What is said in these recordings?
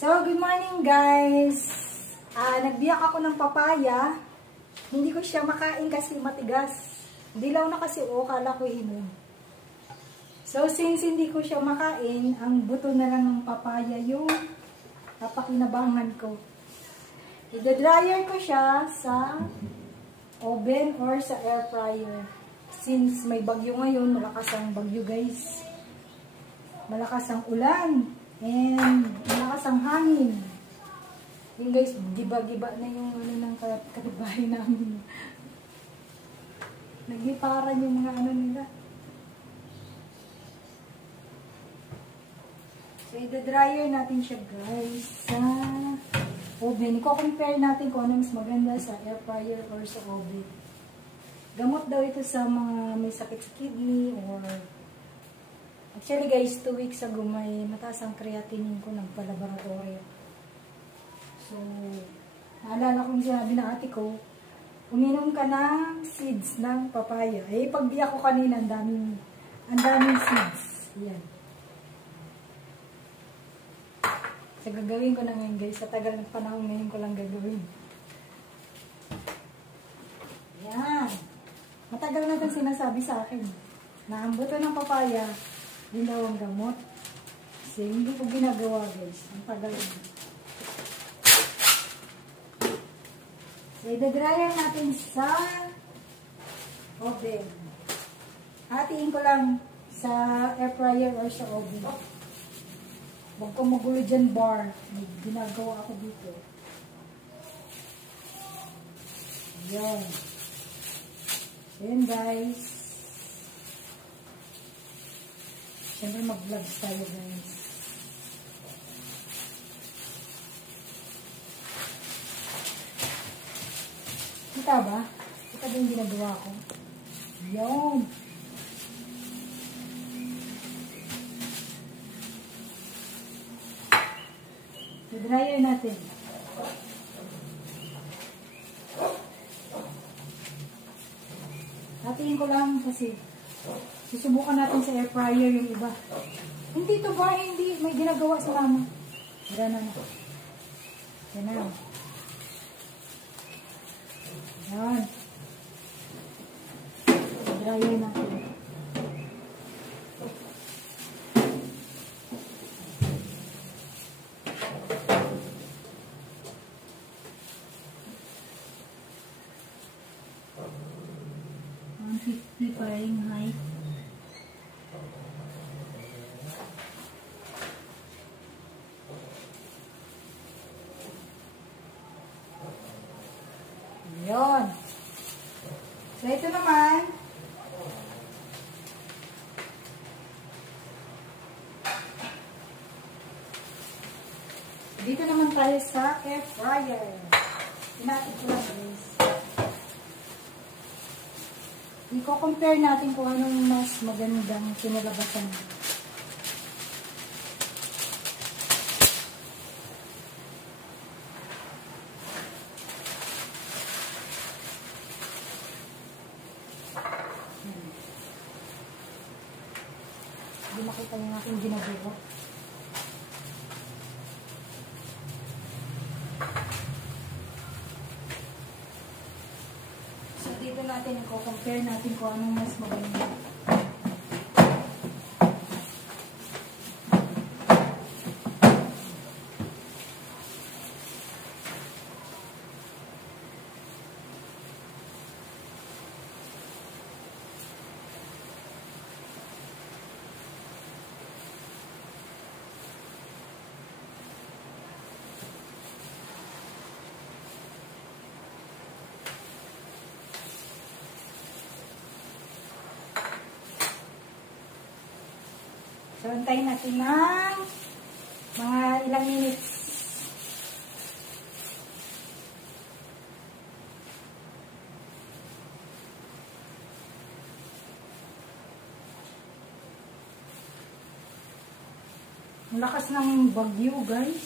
So, good morning guys. Nagbiyak ako ng papaya. Hindi ko siya makain kasi matigas. Dilaw na kasi kala ko inom. So, since hindi ko siya makain, ang buto na lang ng papaya yung papakinabangan ko. I-dryer ko siya sa oven or sa air fryer. Since may bagyo ngayon, malakas ang bagyo guys. Malakas ang ulan. And malakas ang hangin. Yung guys, giba-giba na yung ng kapitbahay namin. Nagiparan yung mga nila. So, i-dryer natin siya guys sa oven. I-compare natin kung ano mas maganda sa air fryer or sa oven. Gamot daw ito sa mga may sakit sa kidney or actually guys, 2 weeks ago may mataas ang creatinine ko ng palaboratorio. So, naalala ko yung sinabi ng ate ko, uminom ka ng seeds ng papaya. Pagbiyak ko kanina, ang daming seeds. Yan. So, gagawin ko na ngayon guys. Sa tagal ng panahon ngayon ko lang gagawin. Yan. Matagal na itong sinasabi sa akin na ang buto ng papaya, dilaw ang gamot. Kasi hindi ko ginagawa guys. Ang tagal na. So, i-dryer natin sa oven. Hatiin ko lang sa air fryer or sa oven. Huwag ko magulo dyan bar. May ginagawa ako dito. Ayan. Ayan guys. Siyempre mag-vlogs tayo guys. Kita ba? Kita ba yung ginagawa ko? Yan. I-dryer natin. Hatiin ko lang kasi susubukan natin sa air fryer yung iba. Hindi ito ba? Hindi. May ginagawa sa mama. Yan na. Yan na. Yan. Dryer natin. Fahrenheit. Yun. So, ito naman. Dito naman tayo sa air fryer. Inatin ko lang guys. I-compare natin kung anong mas magandang kinalabasan. Hindi makita yung aking ginagawa. Dito natin i-compare natin kung anong mas maganda. So, antayin natin ng mga ilang minutes. Ang lakas ng bagyo, guys.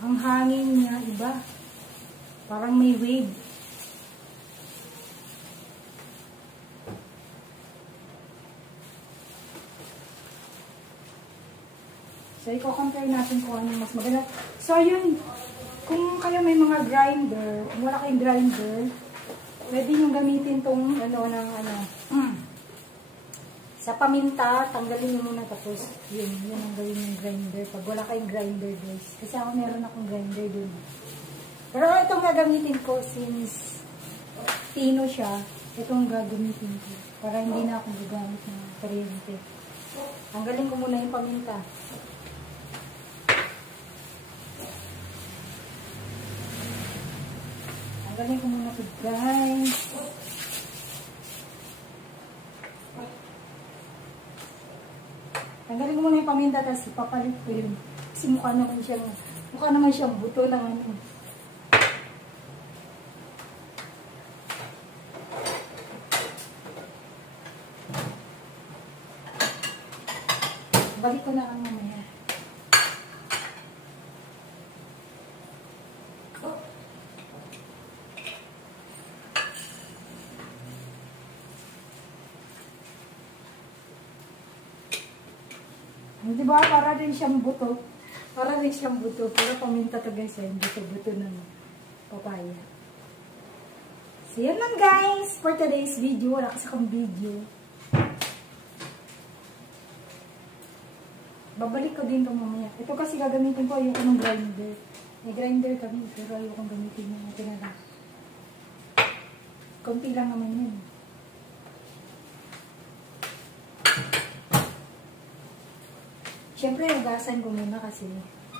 Ang hangin niya iba. Parang may wave. So, i-compare natin kung ano mas maganda. So, yun. Kung kayo may mga grinder, kung wala kayong grinder, pwede nyo gamitin tong sa paminta, tanggalin nyo muna tapos yun ang gawin yung grinder. Pag wala kayong grinder, guys. Kasi ako meron akong grinder dun. Pero itong gagamitin ko, since tino siya, itong gagamitin ko. Para hindi na akong gagamit ng kuryente. Tanggalin ko muna yung paminta. Tanggalin ko muna ito, guys. Tanggalin ko muna yung paminta, tapos ipapalit ko yun. Kasi mukha naman siyang buto ng ano. Balik ko na ang mamaya. Diba? Para rin siyang buto. Para rin siyang buto. Pero paminta to guys. Yung buto-buto ng papaya. So yan lang guys. For today's video. Wala kasi akong video. Babalik ko din ito mamaya. Ito kasi gagamitin ko. Ayoko ng grinder. May grinder kami. Pero ayoko gamitin yung tinala. Konti lang naman yun. Siyempre, hugasan ko muna kasi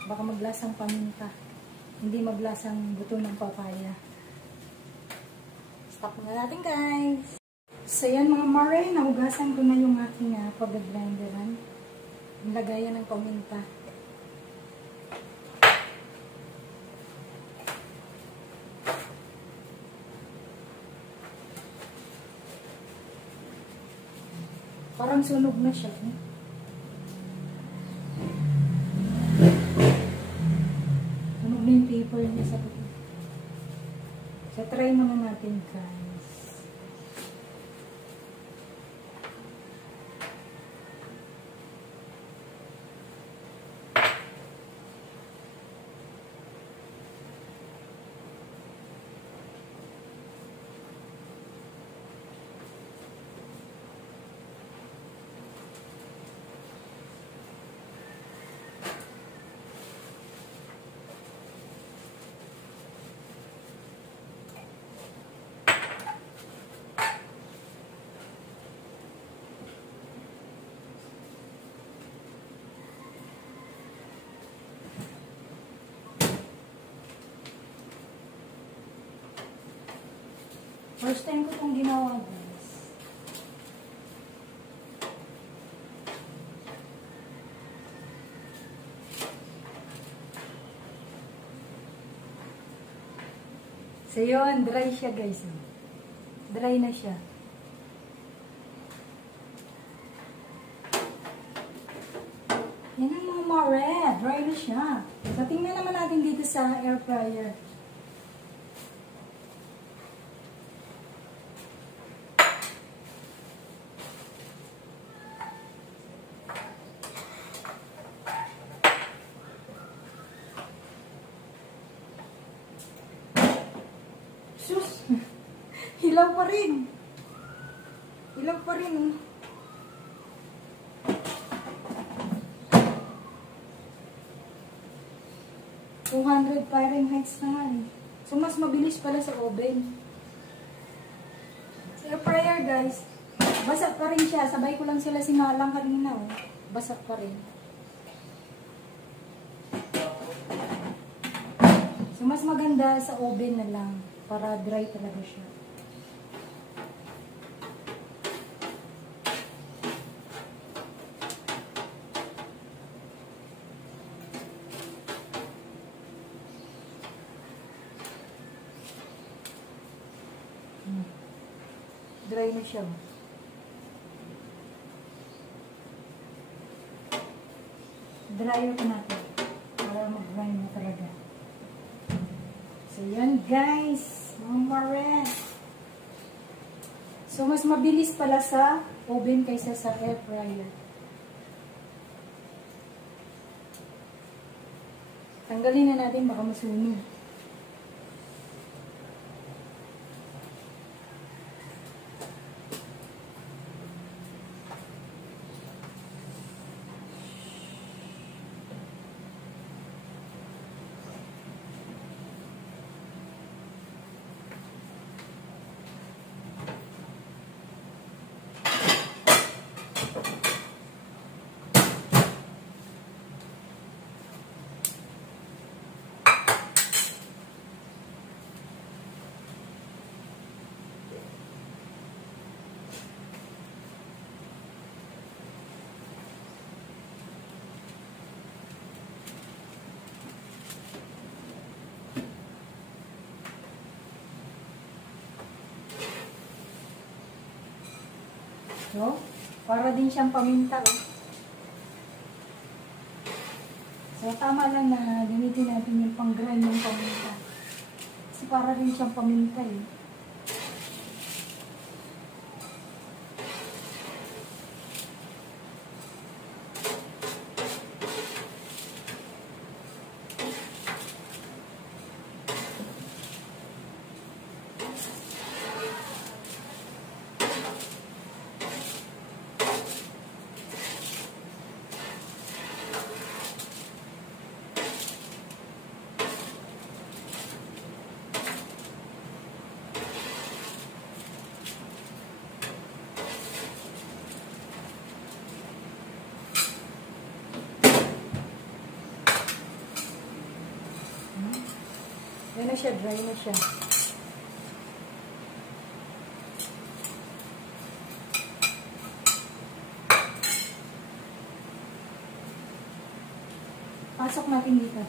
baka maglasang paminta. Hindi maglasang buto ng papaya. Stop na natin, guys. So, yan mga mare. Nahugasan ko na yung aking pag-grinderan. Yung lagayan ng paminta. Parang sunog na siya. Sunog na yung paper niya sa puto. So, try muna natin, guys. First time ko itong ginawa, guys. So, yun. Dry siya, guys. Dry na siya. Yan ang mga mare. Dry na siya. So, tingnan naman natin dito sa air fryer. Sus! Hilaw pa rin. Hilaw pa rin. 200 Fahrenheit naman. So, mas mabilis pala sa oven. Sa air fryer, guys, basag pa rin siya. Sabay ko lang sila sinalang kanina. Oh. Basag pa rin. So, mas maganda sa oven na lang. Para dry talaga siya. Dry na siya. Dryer ko natin. Para mag-dry na talaga. So, yan guys. Mga mare. So, mas mabilis pala sa oven kaysa sa air fryer. Tanggalin na natin, baka masunog. So, para din siyang paminta. Oh. So, tama lang na gamitin natin yung pang-grind ng paminta. Kasi para rin siyang paminta eh. Yan na siya, dry na siya. Pasok natin dito.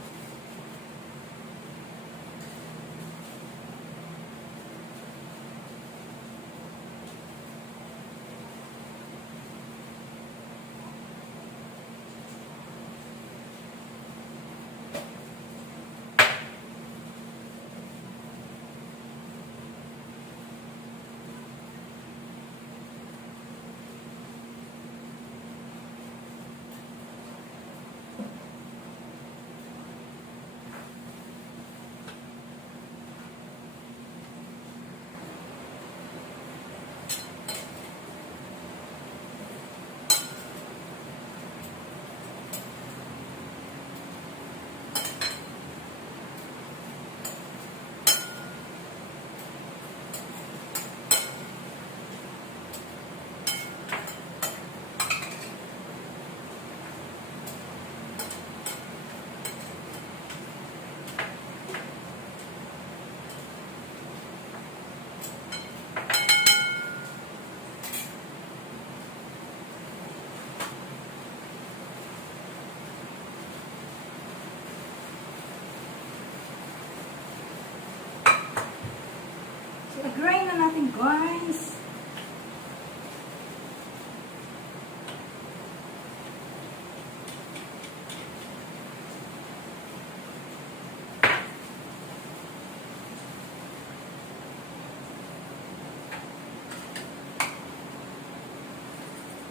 I-grind na natin, guys.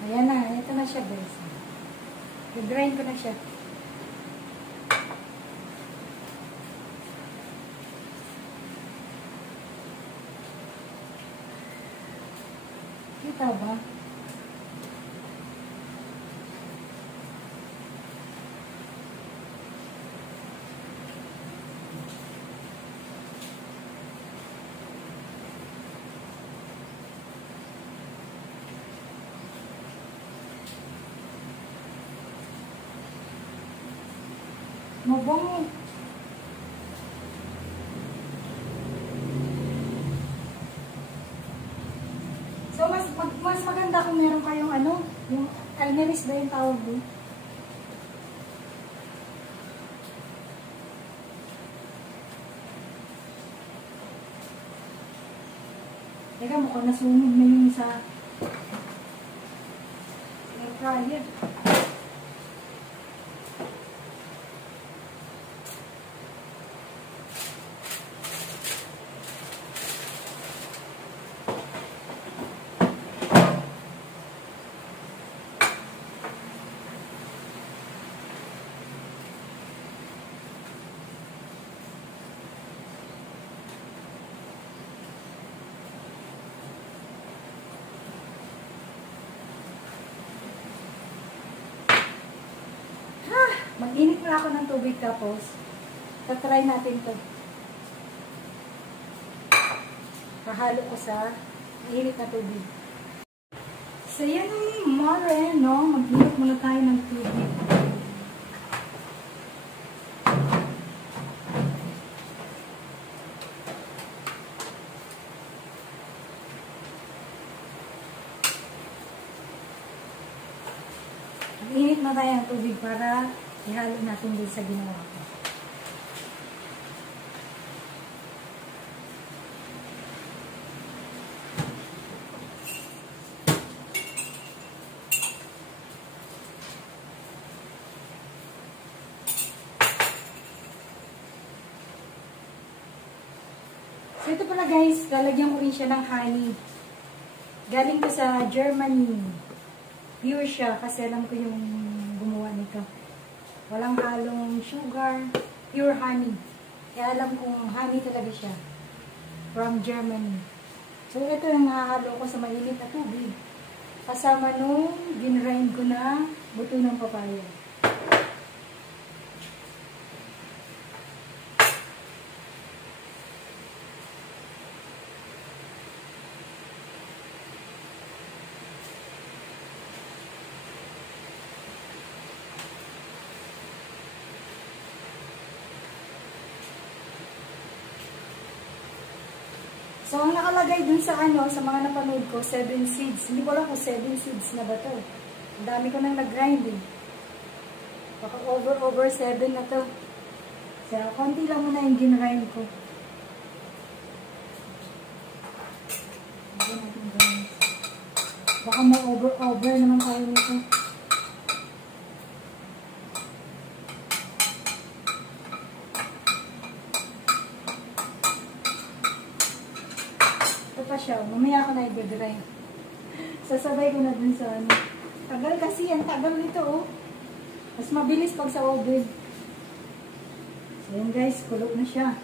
Ayan na, ito na siya, guys. I-grind ko na siya. Kita ba? Mabango. So, mas maganda kung meron kayong ano, yung almeris ba yung tawag doon? Teka, mukhang nasunog na yung sa air fryer. Mag-init na ako ng tubig tapos tatry natin to. Kahalo ko sa init na tubig. So yan yung mare, no? Mag-init muna tayo ng tubig. Mag-init na tayo ng tubig para ihalo natin din sa ginawa ko. So ito pala guys, lalagyan ko rin siya ng honey. Galing ko sa Germany. Pure siya kasi alam ko yung gumawa nito. Walang halong sugar, pure honey. Kaya alam kong honey talaga siya. From Germany. So ito yung hahalo ko sa mainit na tubig. Kasama nung ginrind ko na buto ng papaya. So, ang nakalagay dun sa sa mga napanood ko, 7 seeds. Hindi ko alam kung 7 seeds na ba to. Ang dami ko nang nag-grind eh. Baka over 7 na to. So, konti lang muna yung ginrind ko. Baka ma-over naman tayo nito. Siya. Mamaya ako na i-grind. Sasabay ko na dun sa Tagal kasi. Ang tagal nito oh. Mas mabilis pag sa oven. So yun guys, kulog na siya.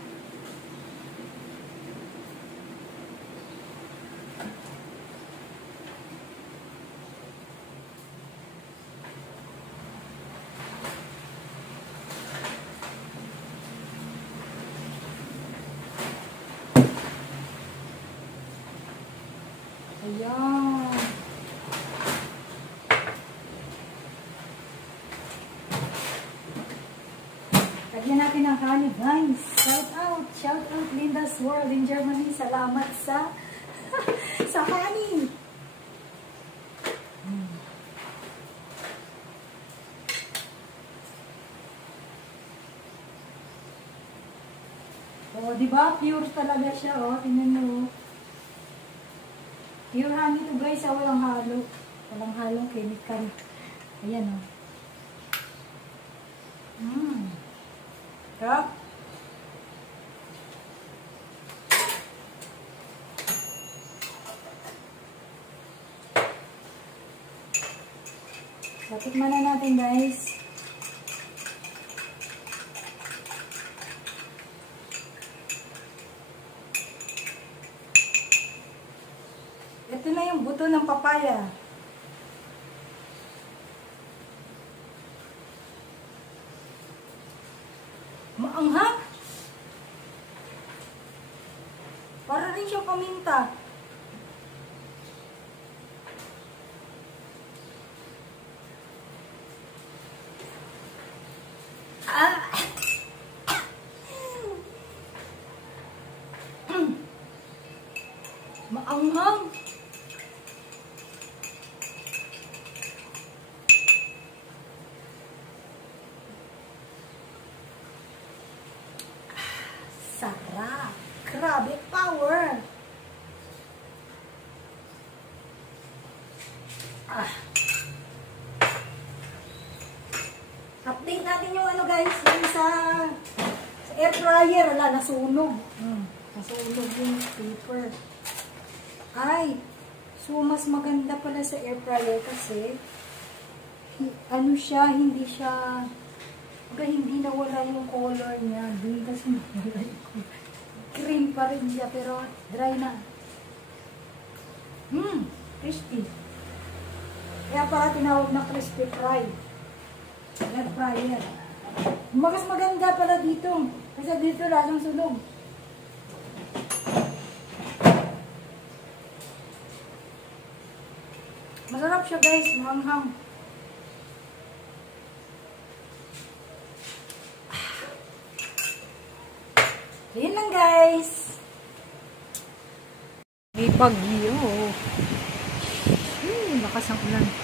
Ayan. Lagyan natin ng honey guys. Shout out Linda's World in Germany. Salamat sa sa honey. Oh, di ba? Pure talaga siya, oh. Tingnan mo. Pure honey to guys, walang halo. Walang halong chemical. Ayan o. Sarap. So, tikman na natin guys. Ito na yung buto ng papaya. Maanghang. Para rin siyang paminta. Maanghang. Sarap. Grabe power. Update natin yung guys, yung sa air fryer. Wala, nasunog. Nasunog yung paper. Ay, so mas maganda pala sa air fryer kasi siya, hindi siya hindi nawala yung color niya. Doon kasi nawala yung color. Cream pa rin siya pero dry na. Crispy. Kaya para tinawag na crispy fry. Air fryer. Mas maganda pala dito. Kasi dito lasang sunog. Masarap siya guys, maanghang. Ayan lang guys. May bagyo. Lakas ang ulan.